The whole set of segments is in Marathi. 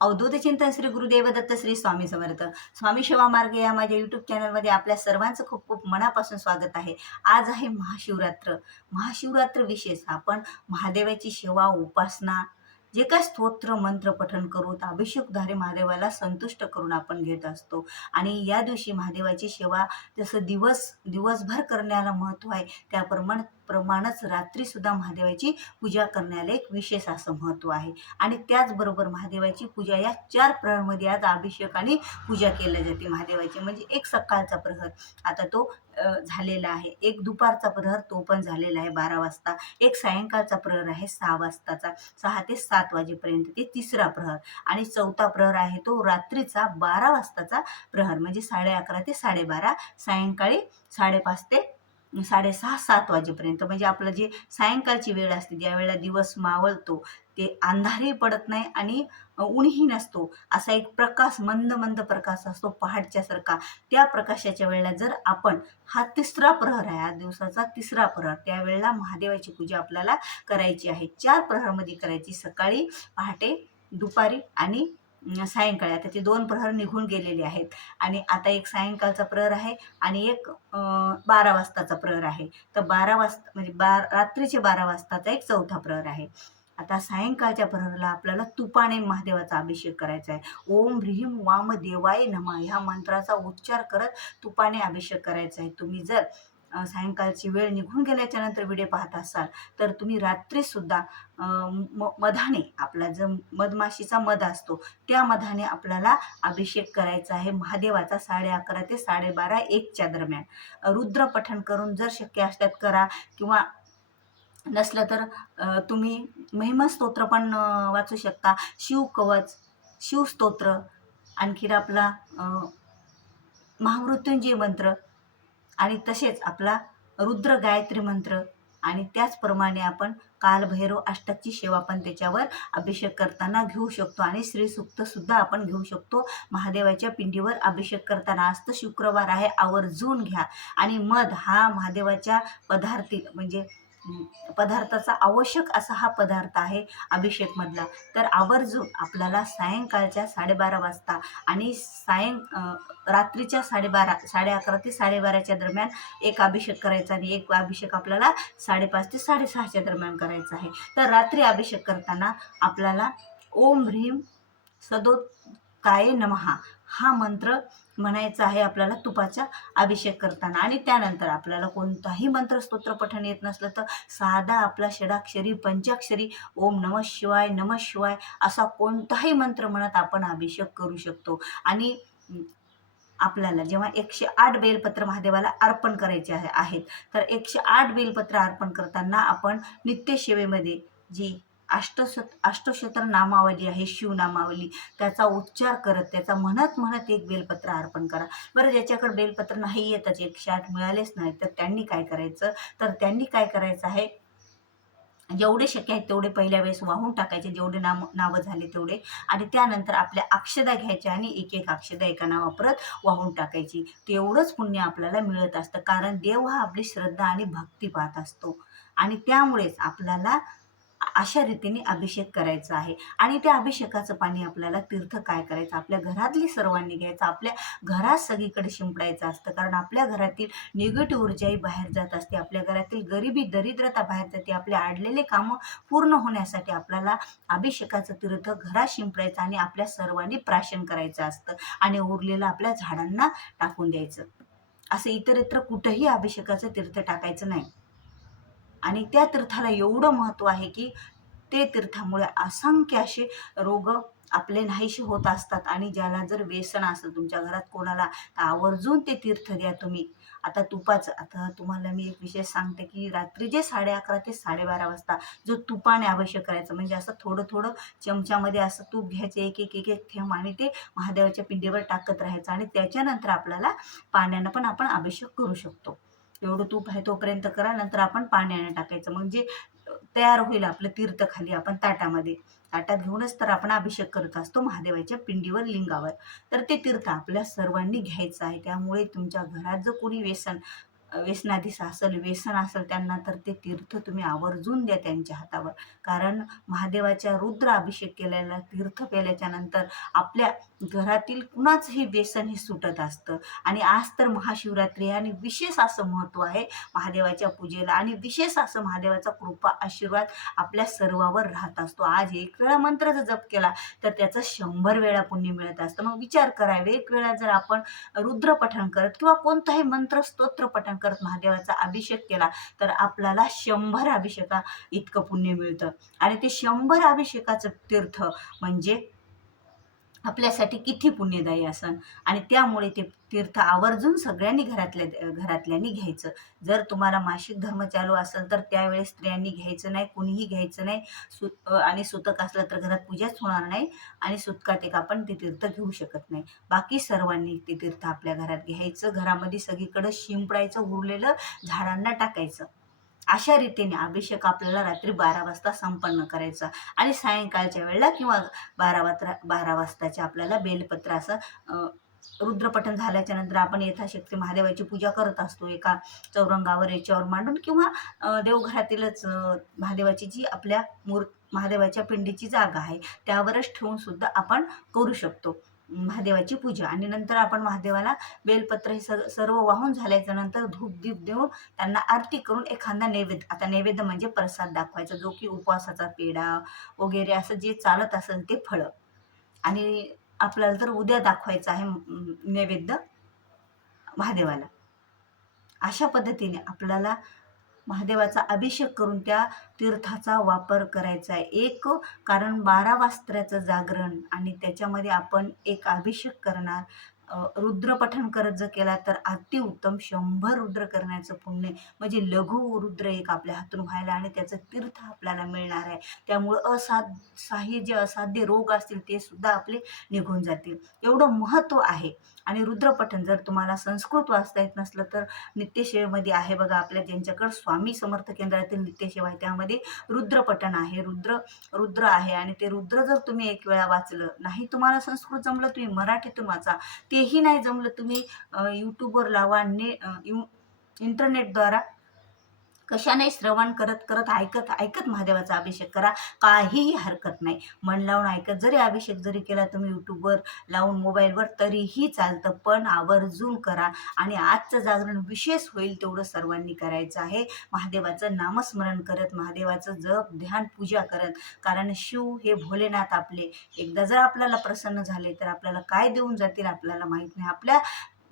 अवधूत चिंतन श्री गुरुदेव दत्त श्री स्वामी समर्थ. स्वामी सेवा मार्ग या माझ्या यूट्यूब चॅनलमध्ये आपल्या सर्वांचं खूप खूप मनापासून स्वागत आहे. आज आहे महाशिवरात्र. महाशिवरात्र विशेष आपण महादेवाची सेवा, उपासना, जे काय स्तोत्र मंत्र पठण करून अभिषेकधारी महादेवाला संतुष्ट करून आपण घेत असतो. आणि या दिवशी महादेवाची सेवा जसं दिवसभर करण्याला महत्त्व आहे, प्रमाणच रात्री सुद्धा महादेवाची पूजा करण्याला एक विशेष असं महत्त्व आहे. आणि त्याचबरोबर महादेवाची पूजा या 4 प्रहरमध्ये आज अभिषेक आणि पूजा केली जाते महादेवाची. म्हणजे एक सकाळचा प्रहर आता तो झालेला आहे, एक दुपारचा प्रहर तो पण झालेला आहे 12 वाजता, एक सायंकाळचा प्रहर आहे 6 वाजताचा, 6 ते 7 वाजेपर्यंत ते तिसरा प्रहर, आणि चौथा प्रहर आहे तो रात्रीचा 12 वाजताचा प्रहर, म्हणजे 11:30 ते 12:30, सायंकाळी 5:30 ते 6:30 7 वाजेपर्यंत. म्हणजे आपलं जे सायंकाळची वेळ असते, ज्या वेळेला दिवस मावळतो, ते अंधारही पडत नाही आणि ऊनही नसतो, असा एक प्रकाश, मंद मंद प्रकाश असतो पहाटच्यासारखा. त्या प्रकाशाच्या वेळेला जर आपण, हा तिसरा प्रहर आहे, आज दिवसाचा तिसरा प्रहर, त्यावेळेला महादेवाची पूजा आपल्याला करायची आहे. 4 प्रहरमध्ये करायची, सकाळी, पहाटे, दुपारी आणि सायंकाळी. आता ते 2 प्रहर निघून गेलेले आहेत आणि आता एक सायंकाळचा प्रहर आहे आणि एक 12 वाजताचा प्रहर आहे. तर 12 वाजता म्हणजे रात्रीचे 12 वाजताचा एक चौथा प्रहर आहे. आता सायंकाळच्या प्रहराला आपल्याला तुपाने महादेवाचा अभिषेक करायचा आहे. ओम ह्रीं वामदेवाय नमः ह्या मंत्राचा उच्चार करत तुपाने अभिषेक करायचा आहे. तुम्ही जर सायंकाळची वेळ निघून गेल्याच्या नंतर व्हिडिओ पाहत असाल तर तुम्ही रात्रीसुद्धा मधाने, आपला जो मधमाशीचा मध असतो त्या मधाने आपल्याला अभिषेक करायचा आहे महादेवाचा 11:30 ते 12:30 1च्या दरम्यान. रुद्र पठण करून जर शक्य असल्यास करा, किंवा नसलं तर तुम्ही महिमा स्तोत्र पण वाचू शकता, शिवकवच, शिवस्तोत्र, आणखीन आपला महामृत्युंजय मंत्र, आणि तसेच आपला रुद्र गायत्री मंत्र, आणि त्याचप्रमाणे आपण कालभैरव अष्टकची सेवा पण त्याच्यावर अभिषेक करताना घेऊ शकतो, आणि श्रीसूक्त सुद्धा आपण घेऊ शकतो. महादेवाच्या पिंडीवर अभिषेक करताना, आज तर शुक्रवार आहे, आवर्जून घ्या. आणि मध हा महादेवाच्या म्हणजे पदार्थाचा आवश्यक असा हा पदार्थ आहे अभिषेकमधला. तर आवर्जून आपल्याला सायंकाळच्या 12:30 वाजता आणि रात्रीच्या 11:30 ते 12:30च्या दरम्यान एक अभिषेक करायचा, आणि एक अभिषेक आपल्याला 5:30 ते 6:30च्या दरम्यान करायचा आहे. तर रात्री अभिषेक करताना आपल्याला ओम ह्रीं सदोत्काय नमः हा मंत्र म्हणायचा आहे आपल्याला तुपाचा अभिषेक करताना. आणि त्यानंतर आपल्याला कोणताही मंत्र स्तोत्र पठण येत नसलं तर साधा आपला षडाक्षरी, पंचाक्षरी ओम नमः शिवाय, नमः शिवाय असा कोणताही मंत्र म्हणत आपण अभिषेक करू शकतो. आणि आपल्याला जेव्हा 108 बेलपत्र महादेवाला अर्पण करायचे आहेत, तर 108 बेलपत्र अर्पण करताना आपण नित्यसेवेमध्ये जी अष्टोत्तर नामावली आहे, शिवनामावली, त्याचा उच्चार करत, त्याचा म्हणत एक बेलपत्र अर्पण करा. बरं, ज्याच्याकडे बेलपत्र नाही येतच, 108 मिळालेच नाही, तर त्यांनी काय करायचं आहे, जेवढे शक्य आहे तेवढे पहिल्या वेळेस वाहून टाकायचे, जेवढे नावं झाले तेवढे, आणि त्यानंतर आपल्या अक्षदा घ्यायच्या आणि एक अक्षदा एका नावापरत वाहून टाकायची. तेवढंच पुण्य आपल्याला मिळत असतं, कारण देव हा आपली श्रद्धा आणि भक्ती पाहत असतो. आणि त्यामुळेच आपल्याला अशा रीतीने अभिषेक करायचा आहे. आणि त्या अभिषेकाचं पाणी आपल्याला तीर्थ काय करायचं, आपल्या घरातली सर्वांनी घ्यायचं, आपल्या घरात सगळीकडे शिंपडायचं असतं. कारण आपल्या घरातील निगेटिव्ह ऊर्जाही बाहेर जात असते, आपल्या घरातील गरिबी, दरिद्रता बाहेर जाते. आपले अडलेले कामं पूर्ण होण्यासाठी आपल्याला अभिषेकाचं तीर्थ घरात शिंपडायचं आणि आपल्या सर्वांनी प्राशन करायचं असतं, आणि उरलेलं आपल्या झाडांना टाकून द्यायचं. असं इतरत्र कुठंही अभिषेकाचं तीर्थ टाकायचं नाही. आणि त्या तीर्थाला एवढं महत्त्व आहे की ते तीर्थामुळे असंख्य असे रोग आपले नाहीसे होत असतात. आणि ज्याला जर व्यसन असेल तुमच्या घरात कोणाला, तर आवर्जून ते तीर्थ द्या तुम्ही. आता तुपाचं, आता तुम्हाला मी एक विषय सांगते की रात्रीचे 11:30 ते 12:30 वाजता जो तुपाने अभिषेक करायचं, म्हणजे असं थोडं थोडं चमच्यामध्ये असं तूप घ्यायचं, एक थेंब, आणि ते महादेवाच्या पिंडीवर टाकत राहायचं, आणि त्याच्यानंतर आपल्याला पाण्यानं पण आपण अभिषेक करू शकतो. एवढं तूप आहे तोपर्यंत करा, नंतर आपण पाण्याने टाकायचं, म्हणजे तयार होईल आपलं तीर्थ खाली आपण ताटात घेऊनच तर आपण अभिषेक करत असतो महादेवाच्या पिंडीवर, लिंगावर. तर ते तीर्थ आपल्या सर्वांनी घ्यायचं आहे. त्यामुळे तुमच्या घरात जर कोणी व्यसन व्यसनाधीश असेल, व्यसन असेल त्यांना, तर ते तीर्थ तुम्ही आवर्जून द्या त्यांच्या हातावर. कारण महादेवाच्या रुद्र अभिषेक केलेला तीर्थ प्यायल्याच्या नंतर आपल्या घरातील कुणाचंही व्यसन हे सुटत असतं. आणि आज तर महाशिवरात्री आहे आणि विशेष असं महत्त्व आहे महादेवाच्या पूजेला, आणि विशेष असं महादेवाचा कृपा आशीर्वाद आपल्या सर्वावर राहत असतो. आज एक वेळा मंत्राचा जप केला तर त्याचं 100 वेळा पुण्य मिळत असतं. मग विचार करा, एक वेळा जर आपण रुद्र पठण करत किंवा कोणताही मंत्र स्तोत्र पठण करत महादेवाचा अभिषेक केला तर आपल्याला 100 अभिषेका इतकं पुण्य मिळतं. आणि ते 100 अभिषेकाचं तीर्थ म्हणजे आपल्यासाठी किती पुण्यदायी असन. आणि त्यामुळे ते तीर्थ आवर्जून सगळ्यांनी घरातल्यांनी घ्यायचं. जर तुम्हाला मासिक धर्म चालू असेल तर त्यावेळेस स्त्रियांनी घ्यायचं नाही, कुणीही घ्यायचं नाही. आणि सुतक असलं तर घरात पूजाच होणार नाही, आणि सुतकात एक आपण ते तीर्थ घेऊ शकत नाही. बाकी सर्वांनी ते तीर्थ आपल्या घरात घ्यायचं, घरामध्ये सगळीकडे शिंपडायचं, उरलेलं झाडांना टाकायचं. अशा रीतीने अभिषेक आपल्याला रात्री 12 वाजता संपन्न करायचा. आणि सायंकाळच्या वेळेला किंवा 12 वाजताच्या आपल्याला बेलपत्र असं रुद्रपठण झाल्याच्या नंतर आपण यथाशक्ती महादेवाची पूजा करत असतो. एका चौरंगावर याच्यावर मांडून किंवा देवघरातीलच महादेवाची जी आपल्या महादेवाच्या पिंडीची जागा आहे त्यावरच ठेवून सुद्धा आपण करू शकतो महादेवाची पूजा. आणि नंतर आपण महादेवाला बेलपत्र हे सर्व वाहून झाल्याच्या नंतर धूप दीप देऊन त्यांना आरती करून एखादा नैवेद्य, आता नैवेद्य म्हणजे प्रसाद दाखवायचा, जो की उपवासाचा पेढा वगैरे असं जे चालत असेल ते फळं. आणि आपल्याला तर उद्या दाखवायचं आहे नैवेद्य महादेवाला. अशा पद्धतीने आपल्याला महादेवाचा अभिषेक करून त्या तीर्थाचा वापर करायचा आहे. एक कारण 12 वाजताचं जागरण आणि त्याच्यामध्ये आपण एक अभिषेक करणार, रुद्र पठण करत जर केला तर अतिउत्तम. 100 रुद्र करण्याचं पुण्य म्हणजे लघु रुद्र एक आपल्या हातून व्हायला आणि त्याचं तीर्थ आपल्याला मिळणार आहे. त्यामुळं जे असाध्य रोग असतील ते सुद्धा आपले निघून जातील, एवढं महत्त्व आहे. आणि रुद्रपठण जर तुम्हाला संस्कृत वाचता येत नसलं तर नित्यसेवेमध्ये आहे बघा, आपल्या ज्यांच्याकडे स्वामी समर्थ केंद्रातील नित्यसेवा आहे त्यामध्ये रुद्रपठण आहे, रुद्र आहे. आणि ते रुद्र जर तुम्ही एक वेळा वाचलं, नाही तुम्हाला संस्कृत जमलं तुम्ही मराठीतून वाचा, तेही नाही जमलं तुम्ही यूट्यूबवर लावा, इंटरनेटद्वारा कशाने श्रवण करत करत ऐकत ऐकत महादेवाचा अभिषेक करा, काहीही हरकत नाही. मन लावून ऐकत जरी अभिषेक जरी केला तुम्ही यूट्यूबवर लावून मोबाईलवर तरीही चालतं, पण आवर्जून करा. आणि आजचं जागरण विशेष होईल तेवढं सर्वांनी करायचं आहे. महादेवाचं नामस्मरण करत, महादेवाचं जप ध्यान पूजा करत. कारण शिव हे भोलेनाथ आपले एकदा जर आपल्याला प्रसन्न झाले तर आपल्याला काय देऊन जातील आपल्याला माहीत नाही. आपल्या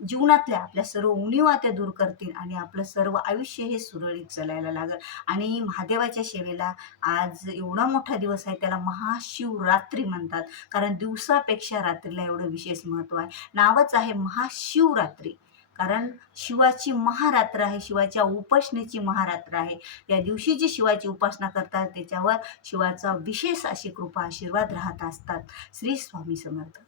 जीवनातल्या आपल्या सर्व उणिवा ते दूर करतील आणि आपलं सर्व आयुष्य हे सुरळीत चालायला लागेल. आणि महादेवाच्या सेवेला आज एवढा मोठा दिवस आहे, त्याला महाशिवरात्री म्हणतात. कारण दिवसापेक्षा रात्रीला एवढं विशेष महत्त्व आहे. नावच आहे महाशिवरात्री, कारण शिवाची महारात्र आहे, शिवाच्या उपासनेची महारात्र आहे. या दिवशी जी शिवाची उपासना करतात त्याच्यावर शिवाचा विशेष अशी कृपा आशीर्वाद राहत असतात. श्री स्वामी समर्थ.